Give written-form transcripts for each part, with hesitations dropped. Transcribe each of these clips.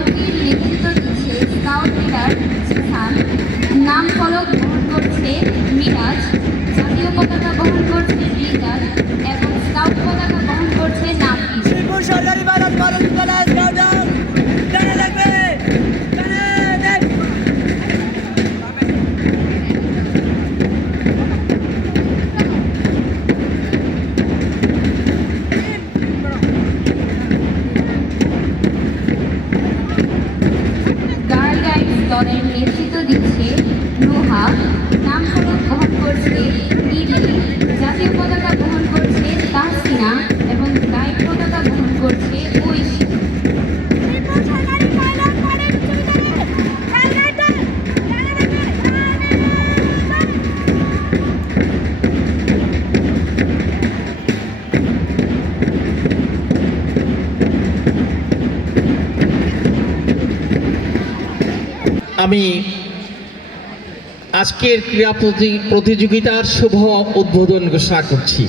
দলটির নেতৃত্ব দিচ্ছে স্কাউট লিডার জিসান, নাম ফলক বহন করছে মিরাজ, জাতীয় পতাকা বহন করছে রিজাল এবং স্কাউট পতাকা বহন করছে নাফিস। সরকারি বাজার বাজার বিদ্যালয় স্কাউটার জানা লাগবে গার্ল গাইডস দলের নেতৃত্ব দিচ্ছে নোহা, নাম ফলক বহন করছে ইডলি, জাতীয় পতাকা বহন করছে তাহসিনা এবং গাইড পতাকা বহন করছে ঐশী। আমি আজকের ক্রীড়া প্রতিযোগিতার শুভ উদ্বোধন ঘোষণা করছি।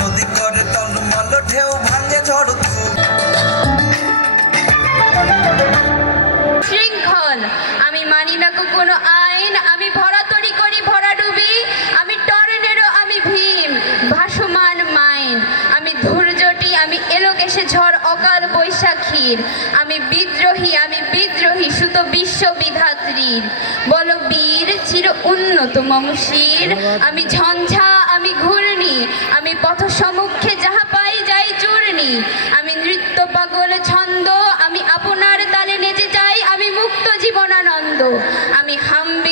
নদী করে টলমল ঢেউ ভাঙে ঝড় শৃঙ্খল, আমি মানি না কোনো আইন, আমি ভরাতরি করি ভরাডুবি, আমি টর্নেডো, আমি ভীম ভাসমান মাইন, আমি ধৈর্যটি, আমি এলোকেশে ঝড় অকাল বৈশাখীর, আমি বিদ্রোহী সুত বিশ্ববিধাত্রীর, বল বীর চির উন্নত মমশির, আমি ঝঞ্ঝা, আমি ঘূর্ণি, আমি পথ সম্মুখে যাহা পাই যাই চূর্ণি, আমি নৃত্য পাগল ছন্দ, আমি আপনার তালে নেচে যাই, আমি মুক্ত জীবনানন্দ, আমি হাম্বি